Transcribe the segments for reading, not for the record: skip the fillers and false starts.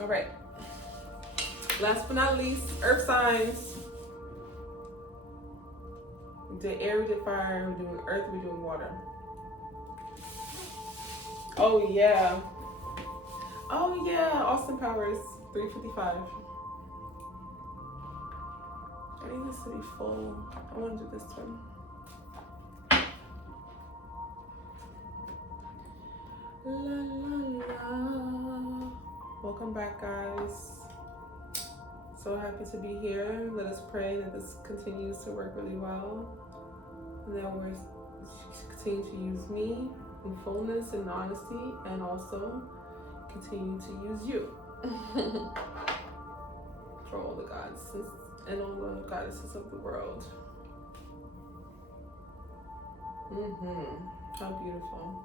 All right. Last but not least, earth signs. We did air, we did fire, we're doing earth, we're doing water. Oh yeah. Oh yeah, Austin Powers, 3:55. I need this to be full. I want to do this one. La la la. Welcome back, guys. So happy to be here. Let us pray that this continues to work really well, and that we're continue to use me in fullness and honesty, and also continue to use you for all the gods and all the goddesses of the world. How beautiful.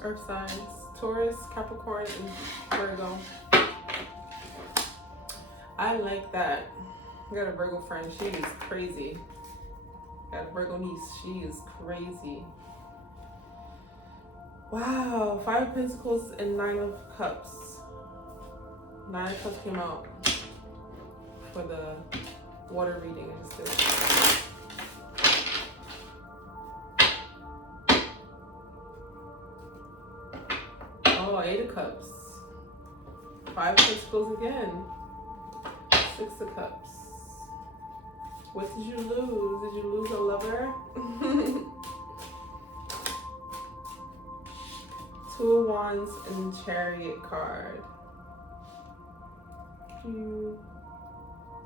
Earth signs, Taurus, Capricorn, and Virgo. I like that. I got a Virgo friend, she is crazy. Got a Virgo niece, she is crazy. Wow, 5 of Pentacles and 9 of Cups. 9 of Cups came out for the water reading I just did. Oh, 8 of Cups. 5 of Pentacles again. 6 of Cups. What did you lose? Did you lose a lover? 2 of Wands and Chariot card. You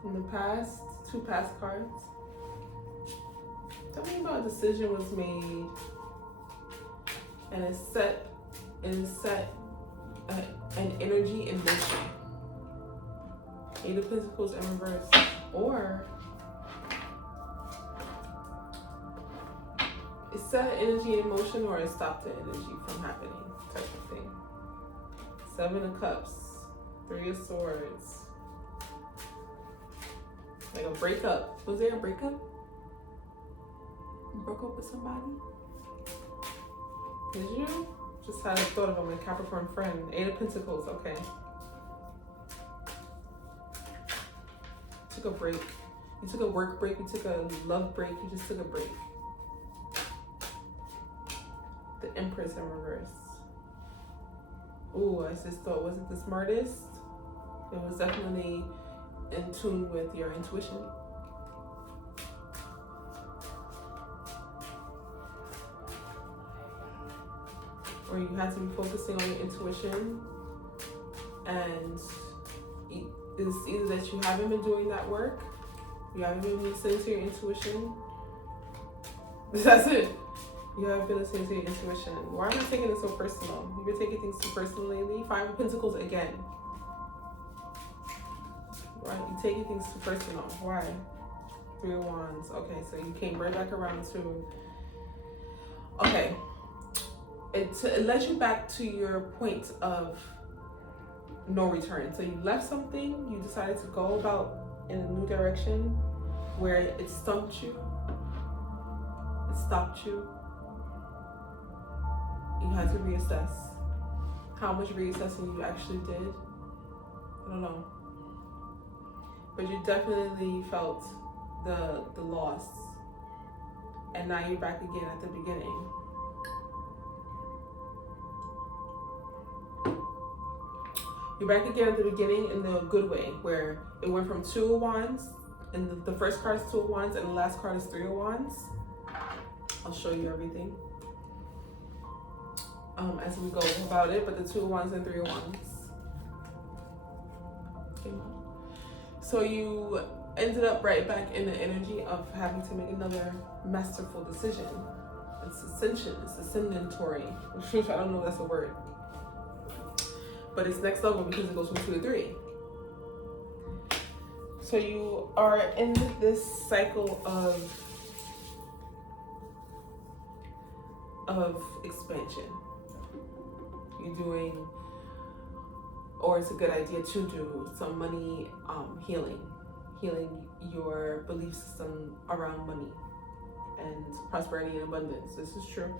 in the past, 2 past cards. Tell me about a decision was made and it's set an energy in motion. 8 of Pentacles in reverse. Or it set an energy in motion, or it stopped the energy from happening, type of thing. 7 of Cups, 3 of Swords. Like a breakup. Was there a breakup? You broke up with somebody? Did you? Just had a thought of my Capricorn friend. 8 of Pentacles, okay. Took a break. You took a work break, you took a love break, you just took a break. The Empress in reverse. Ooh, I just thought, was it the smartest? It was definitely in tune with your intuition. Or you had to be focusing on your intuition, and it's either that you haven't been doing that work, you haven't been listening to your intuition. That's it. You haven't been listening to your intuition. Why am I taking it so personal? You've been taking things too personal lately. 5 of Pentacles again. Right? You're taking things too personal. Why? 3 of Wands. Okay, so you came right back around to... Okay. It led you back to your point of no return. So you left something, you decided to go about in a new direction where it stumped you, it stopped you. You had to reassess. How much reassessing you actually did, I don't know. But you definitely felt the loss. And now you're back again at the beginning. You're back again at the beginning in the good way, where it went from 2 of Wands And the first card is Two of Wands, and the last card is Three of Wands. I'll show you everything as we go about it. But the Two of Wands and Three of Wands. So you ended up right back in the energy of having to make another masterful decision. It's ascension, it's ascendantory. I don't know if that's a word. But it's next level because it goes from 2 to 3. So you are in this cycle of expansion. You're doing, or it's a good idea to do, some money healing your belief system around money and prosperity and abundance. This is true.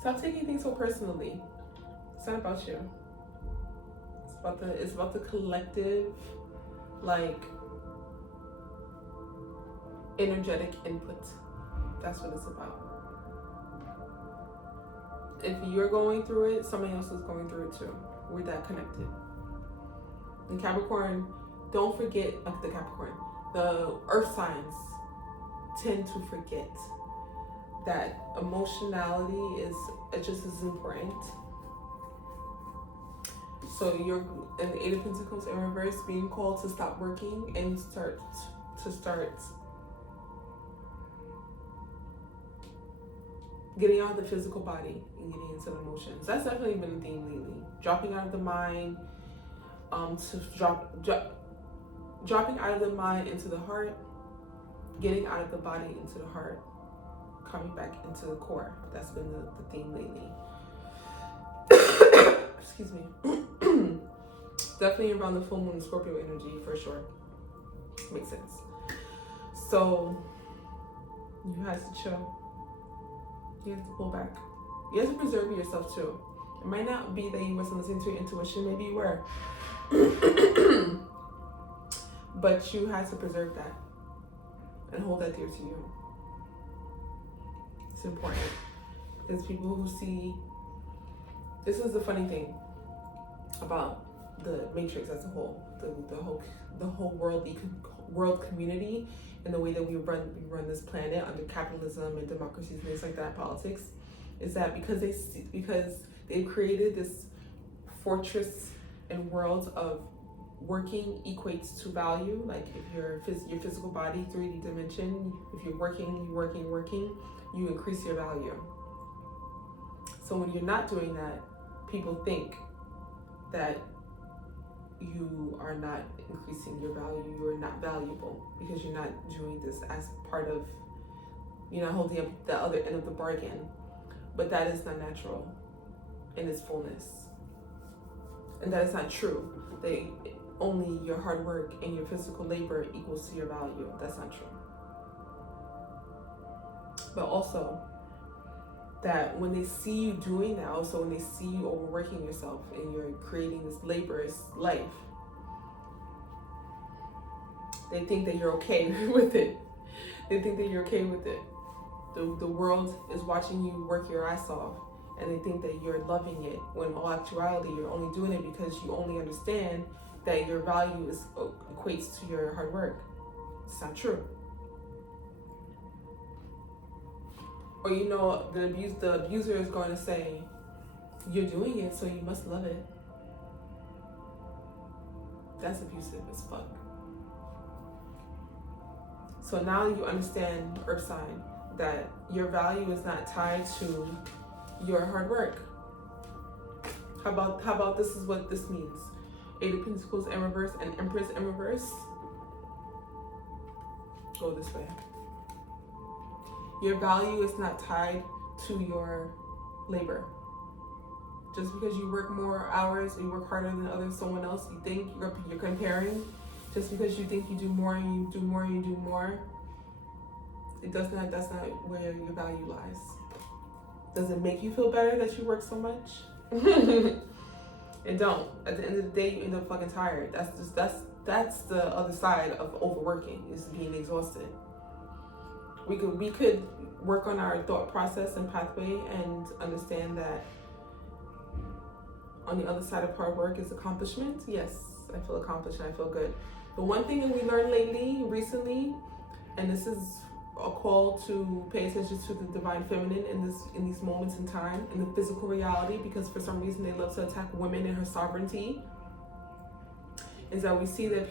Stop taking things so personally. It's not about you. It's about the collective, like, energetic input. That's what it's about. If you're going through it, somebody else is going through it too. We're that connected. And Capricorn, don't forget, the Capricorn, the earth signs tend to forget that emotionality is just as important. So you're in the Eight of Pentacles in reverse, being called to stop working and start getting out of the physical body and getting into the emotions. That's definitely been a theme lately. Dropping out of the mind, dropping out of the mind into the heart, getting out of the body into the heart, coming back into the core. That's been the theme lately. Excuse me. Definitely around the full moon Scorpio energy for sure. Makes sense. So you have to chill. You have to pull back. You have to preserve yourself too. It might not be that you wasn't listening to your intuition, maybe you were. But you had to preserve that and hold that dear to you. It's important. There's people who see, this is the funny thing about the Matrix as a whole, the whole world community, and the way that we run this planet under capitalism and democracies and things like that, politics, is that because they've created this fortress and world of working equates to value. Like if your physical body, 3D dimension, if you're working, you increase your value. So when you're not doing that, people think that you are not increasing your value, you are not valuable because you're not doing this as part of, you're not holding up the other end of the bargain. But that is not natural in its fullness. And that is not true. Only your hard work and your physical labor equals to your value. That's not true. But also, that when they see you doing that, also when they see you overworking yourself and you're creating this laborious life, they think that you're okay with it. They think that you're okay with it. The world is watching you work your ass off, and they think that you're loving it, when in all actuality you're only doing it because you only understand that your value equates to your hard work. It's not true. Or the abuser is going to say, you're doing it, so you must love it. That's abusive as fuck. So now you understand, Earth sign, that your value is not tied to your hard work. How about this is what this means? Eight of Pentacles in reverse and Empress in reverse. Go this way. Your value is not tied to your labor. Just because you work more hours, you work harder than someone else, you think you're comparing. Just because you think you do more and you do more and you do more, that's not where your value lies. Does it make you feel better that you work so much? It don't. At the end of the day, you end up fucking tired. That's the other side of overworking, is being exhausted. We could work on our thought process and pathway and understand that on the other side of hard work is accomplishment. Yes, I feel accomplished and I feel good. The one thing that we learned recently, and this is a call to pay attention to the divine feminine in these moments in time, in the physical reality, because for some reason they love to attack women and her sovereignty, is that we see that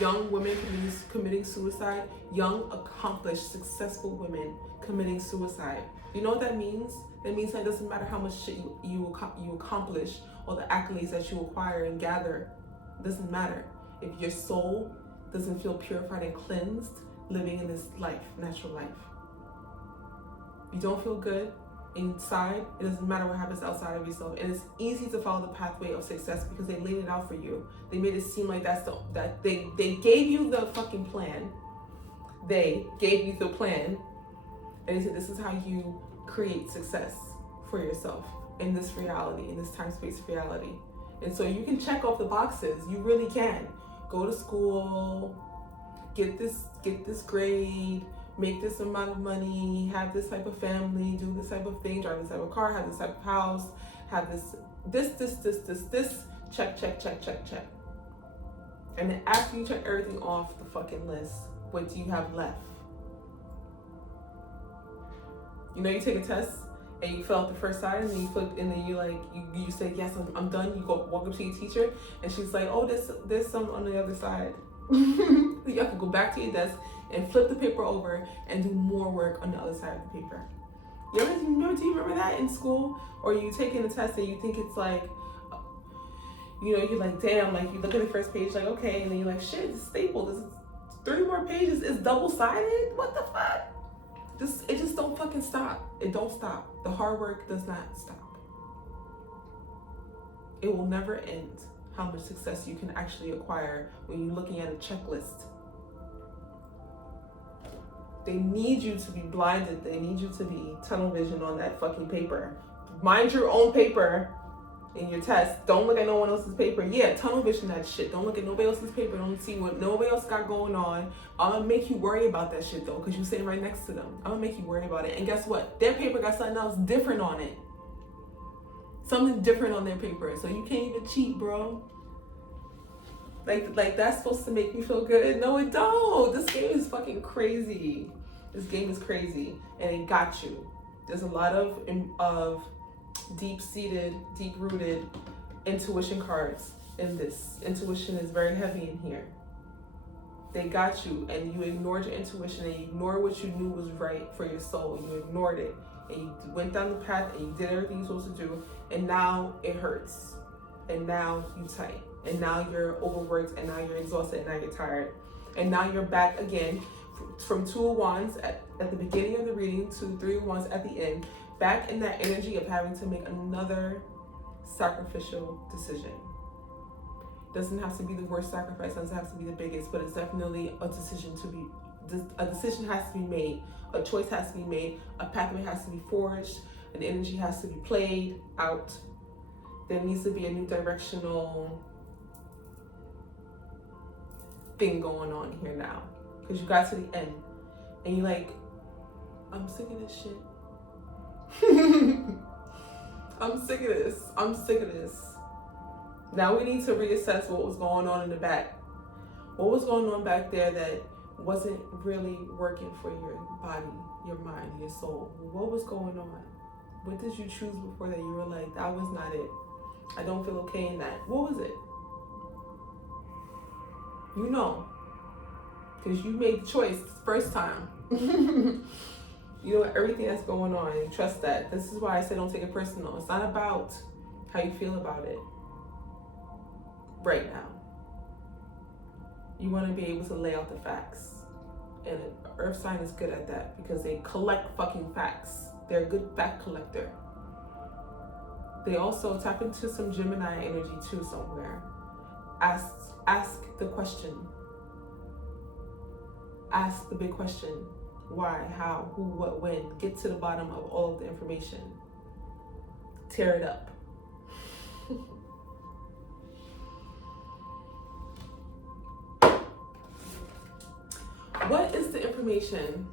young women committing suicide, young, accomplished, successful women committing suicide. You know what that means? That means that it doesn't matter how much shit you accomplish or the accolades that you acquire and gather. It doesn't matter. If your soul doesn't feel purified and cleansed, living in this life, natural life. You don't feel good inside, it doesn't matter what happens outside of yourself. And it's easy to follow the pathway of success because they laid it out for you. They made it seem like they gave you the fucking plan. They gave you the plan. And they said, this is how you create success for yourself in this reality, in this time-space reality. And so you can check off the boxes. You really can. Go to school, get this grade, make this amount of money, have this type of family, do this type of thing, drive this type of car, have this type of house, have this, check. And then after you check everything off the fucking list, what do you have left? You know, you take a test and you fill out the first side, and then you flip, and then you say, yes, I'm done. You go walk up to your teacher, and she's like, oh, there's some on the other side. You have to go back to your desk and flip the paper over and do more work on the other side of the paper. Do you remember that in school? Or you taking a test and you think it's like, you know, you're like, damn, like you look at the first page, like, okay, and then you're like, shit, it's stapled. This is 3 more pages. It's double-sided. What the fuck? It just don't fucking stop. It don't stop. The hard work does not stop. It will never end how much success you can actually acquire when you're looking at a checklist. They need you to be blinded. They need you to be tunnel vision on that fucking paper. Mind your own paper in your test. Don't look at no one else's paper. Yeah, tunnel vision that shit. Don't look at nobody else's paper. Don't see what nobody else got going on. I'm gonna make you worry about that shit though, because you're sitting right next to them. I'm gonna make you worry about it. And guess what? Their paper got something else different on it. Something different on their paper. So you can't even cheat, bro. Like that's supposed to make me feel good. No, it don't. This game is fucking crazy. This game is crazy, and it got you. There's a lot of deep-seated, deep-rooted intuition cards in this. Intuition is very heavy in here. They got you, and you ignored your intuition, and you ignored what you knew was right for your soul. You ignored it, and you went down the path, and you did everything you're supposed to do, and now it hurts, and now you tight, and now you're overworked, and now you're exhausted, and now you're tired, and now you're back again from 2 of Wands at the beginning of the reading to 3 of Wands at the end, back in that energy of having to make another sacrificial decision. Doesn't have to be the worst sacrifice, doesn't have to be the biggest, but it's definitely a decision has to be made, a choice has to be made, a pathway has to be forged, an energy has to be played out. There needs to be a new directional thing going on here now, because you got to the end and you're like, I'm sick of this shit. I'm sick of this. Now we need to reassess what was going on in the back. What was going on back there that wasn't really working for your body, your mind, your soul? What was going on? What did you choose before that you were like, that was not it? I don't feel okay in that. What was it? You know, because you made the choice the first time. You know everything that's going on, and trust that. This is why I say don't take it personal. It's not about how you feel about it right now. You want to be able to lay out the facts, and an earth sign is good at that because they collect fucking facts. They're a good fact collector. They also tap into some Gemini energy too somewhere. Ask the question. Ask the big question. Why, how, who, what, when. Get to the bottom of all of the information. Tear it up. What is the information?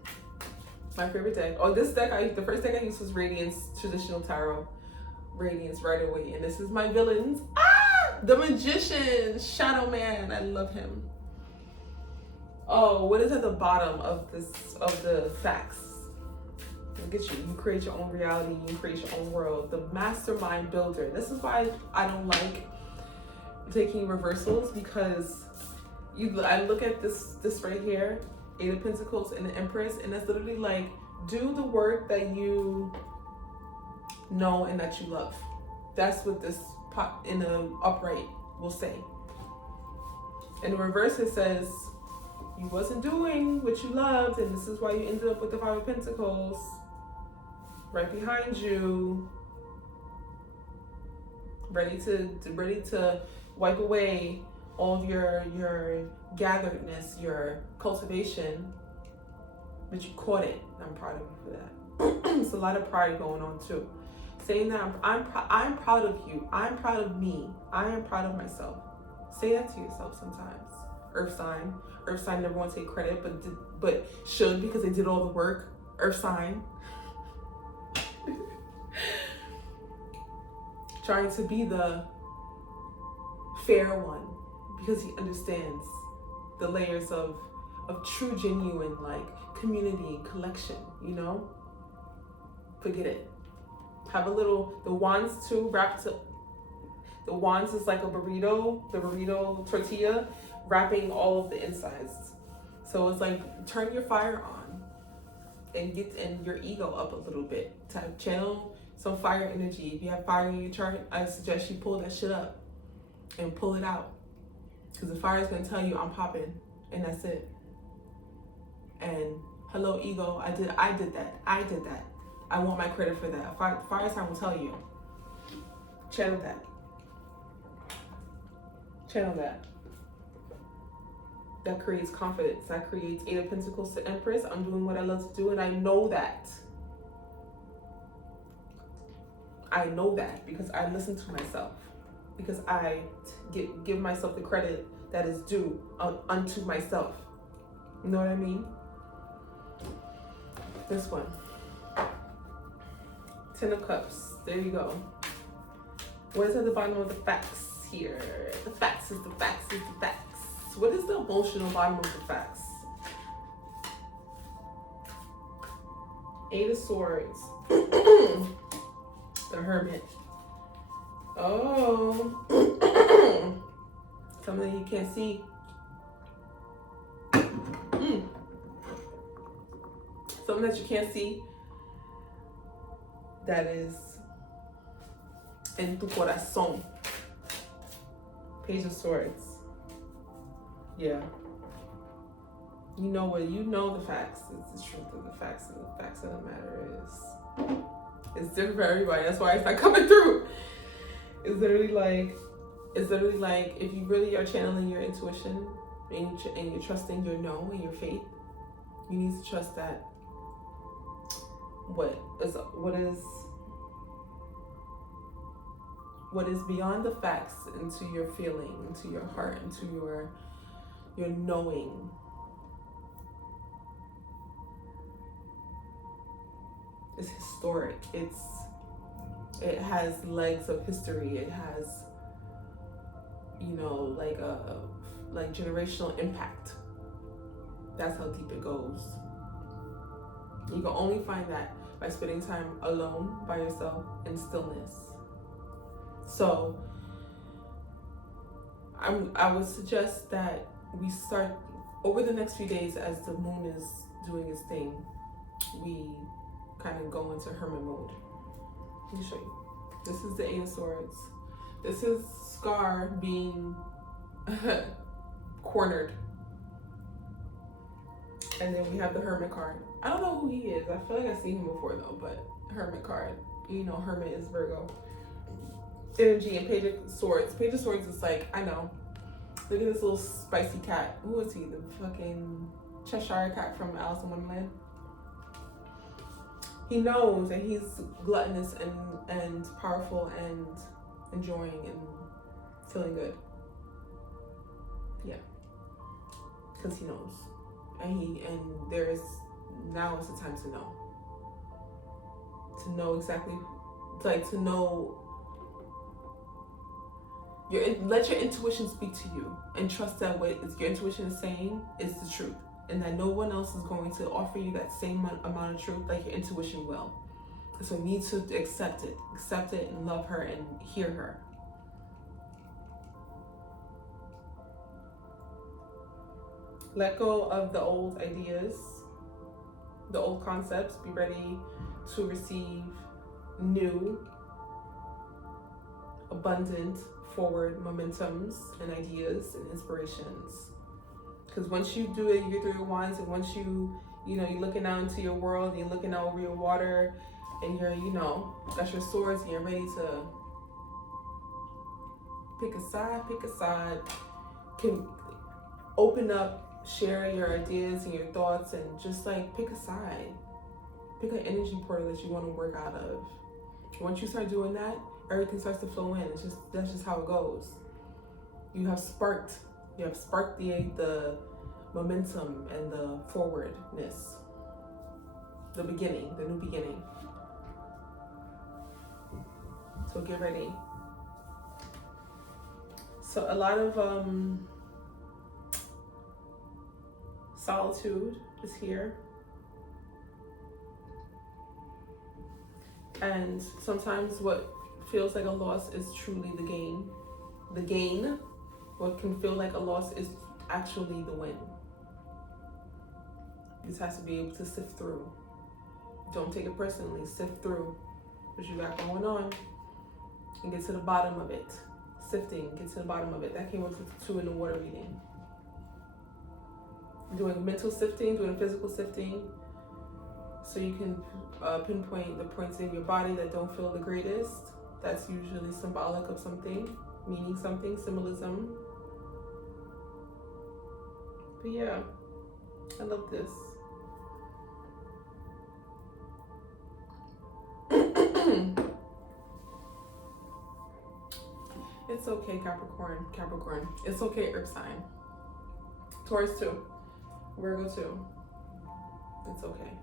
My favorite deck. Oh, this deck, the first deck I used was Radiance, Traditional Tarot. Radiance right away. And this is my villains. The Magician, Shadow Man. I love him. Oh, what is at the bottom of the facts? Look at you. You create your own reality. You create your own world. The mastermind builder. This is why I don't like taking reversals, because I look at this right here, Eight of Pentacles and the Empress, and it's literally like, do the work that you know and that you love. That's what this pot in the upright will say. In the reverse, it says you wasn't doing what you loved, and this is why you ended up with the Five of Pentacles right behind you, ready to wipe away all of your gatheredness, your cultivation, but you caught it. I'm proud of you for that. It's a lot of pride going on too. Saying that I'm proud of you. I'm proud of me. I am proud of myself. Say that to yourself sometimes. Earth sign never want to take credit, but should, because they did all the work. Earth sign. Trying to be the fair one, because he understands the layers of true, genuine, like, community and collection, you know? Forget it. Have a little, the wands too, wrapped up. The wands is like a burrito, the burrito tortilla, wrapping all of the insides. So it's like, turn your fire on and get your ego up a little bit. To channel some fire energy. If you have fire in your chart, I suggest you pull that shit up and pull it out. Because the fire is going to tell you I'm popping, and that's it. And hello, ego, I did that. I want my credit for that. Fire sign will tell you. Channel that. That creates confidence. That creates Eight of Pentacles to Empress. I'm doing what I love to do, and I know that. I know that because I listen to myself. Because I give myself the credit that is due unto myself. You know what I mean? This one. Ten of Cups. There you go. What is at the bottom of the facts here? The facts is the facts is the facts. What is the emotional bottom of the facts? Eight of Swords. The Hermit. Oh. Something you can't see. Something that you can't see. That is en tu corazón. Page of Swords. Yeah. You know the facts. It's the truth of the facts, and the facts of the matter is it's different for everybody. That's why it's not coming through. It's literally like if you really are channeling your intuition and you're trusting your know and your faith, you need to trust that what is beyond the facts, into your feeling, into your heart, into your knowing. It's historic. It has legs of history. It has, like generational impact. That's how deep it goes. You can only find that by spending time alone by yourself in stillness. So I would suggest that we start over the next few days, as the moon is doing its thing, we kind of go into hermit mode. Let me show you. This is the Eight of Swords. This is Scar being cornered. And then we have the Hermit card. I don't know who he is. I feel like I've seen him before though, but Hermit card. You know, Hermit is Virgo energy. And Page of Swords. Page of Swords is like, I know. Look at this little spicy cat. Who is he? The fucking Cheshire cat from Alice in Wonderland. He knows that he's gluttonous and powerful and enjoying and feeling good. Yeah. Because he knows. And now is the time to know. To know exactly, to know Let your intuition speak to you, and trust that what your intuition is saying is the truth, and that no one else is going to offer you that same amount of truth like your intuition will. So you need to accept it and love her and hear her. Let go of the old ideas, the old concepts. Be ready to receive new, abundant, forward momentums and ideas and inspirations. Because once you do it, you get through your wands, and once you're looking out into your world, and you're looking out over your water, and you're, got your swords, and you're ready to pick a side, can open up, share your ideas and your thoughts, and just like pick a side. Pick an energy portal that you want to work out of. Once you start doing that, everything starts to flow in. That's just how it goes. You have sparked the momentum and the forwardness. The new beginning. So get ready. So a lot of solitude is here. And sometimes what feels like a loss is truly the gain. The gain, what can feel like a loss, is actually the win. You just have to be able to sift through. Don't take it personally. Sift through what you got going on and get to the bottom of it. Sifting, get to the bottom of it. That came up with the 2 in the water reading. Doing mental sifting, doing physical sifting, so you can pinpoint the points in your body that don't feel the greatest. That's usually symbolic of something, meaning something, symbolism. But yeah, I love this. It's okay, Capricorn. It's okay, Earth sign. Taurus too. Virgo too. It's okay.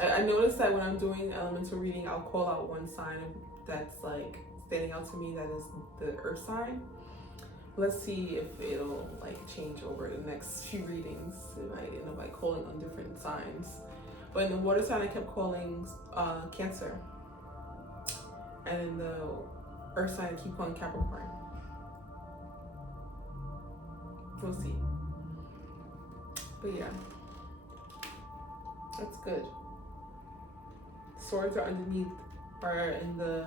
I noticed that when I'm doing elemental reading, I'll call out one sign that's like standing out to me, that is the Earth sign. Let's see if it'll like change over the next few readings. If I end up like calling on different signs. But in the water sign, I kept calling Cancer. And in the Earth sign, I keep calling Capricorn. We'll see. But yeah, that's good. Swords are underneath, or in the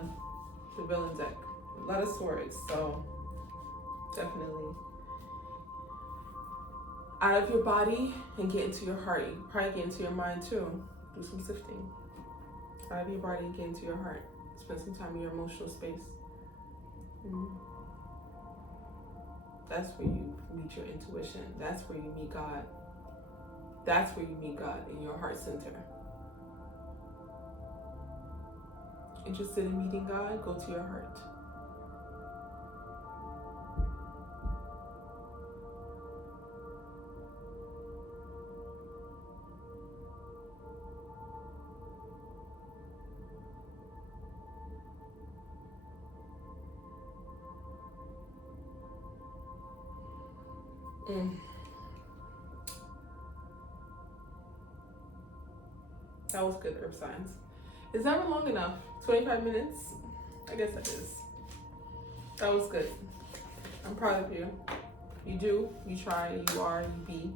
villain deck. A lot of swords, so definitely. Out of your body and get into your heart. You probably get into your mind too. Do some sifting. Out of your body and get into your heart. Spend some time in your emotional space. That's where you meet your intuition. That's where you meet God. That's where you meet God, in your heart center. Interested in meeting God? Go to your heart. That was good, Earth signs. Is that long enough? 25 minutes? I guess that is. That was good. I'm proud of you. You do, you try, you are, you be.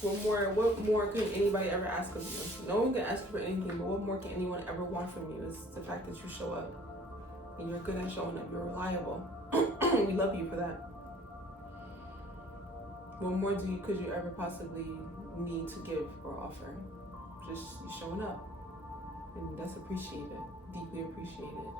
What more can anybody ever ask of you? No one can ask for anything, but what more can anyone ever want from you is the fact that you show up. And you're good at showing up. You're reliable. We love you for that. What more could you ever possibly need to give or offer? Just you showing up. And that's appreciated. Deeply appreciated.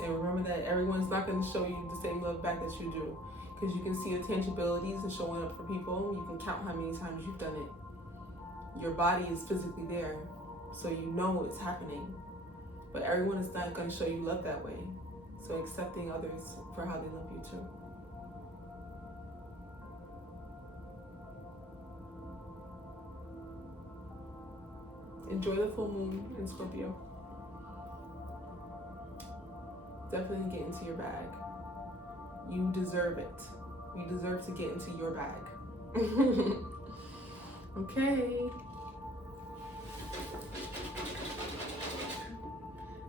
And remember that everyone's not going to show you the same love back that you do. Because you can see the tangibilities and showing up for people. You can count how many times you've done it. Your body is physically there. So you know it's happening. But everyone is not going to show you love that way. So accepting others for how they love you too. Enjoy the full moon in Scorpio. Definitely get into your bag. You deserve it. You deserve to get into your bag. Okay.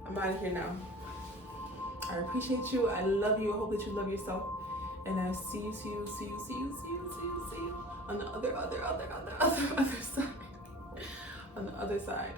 I'm out of here now. I appreciate you. I love you. I hope that you love yourself. And I see you on the other side. On the other side.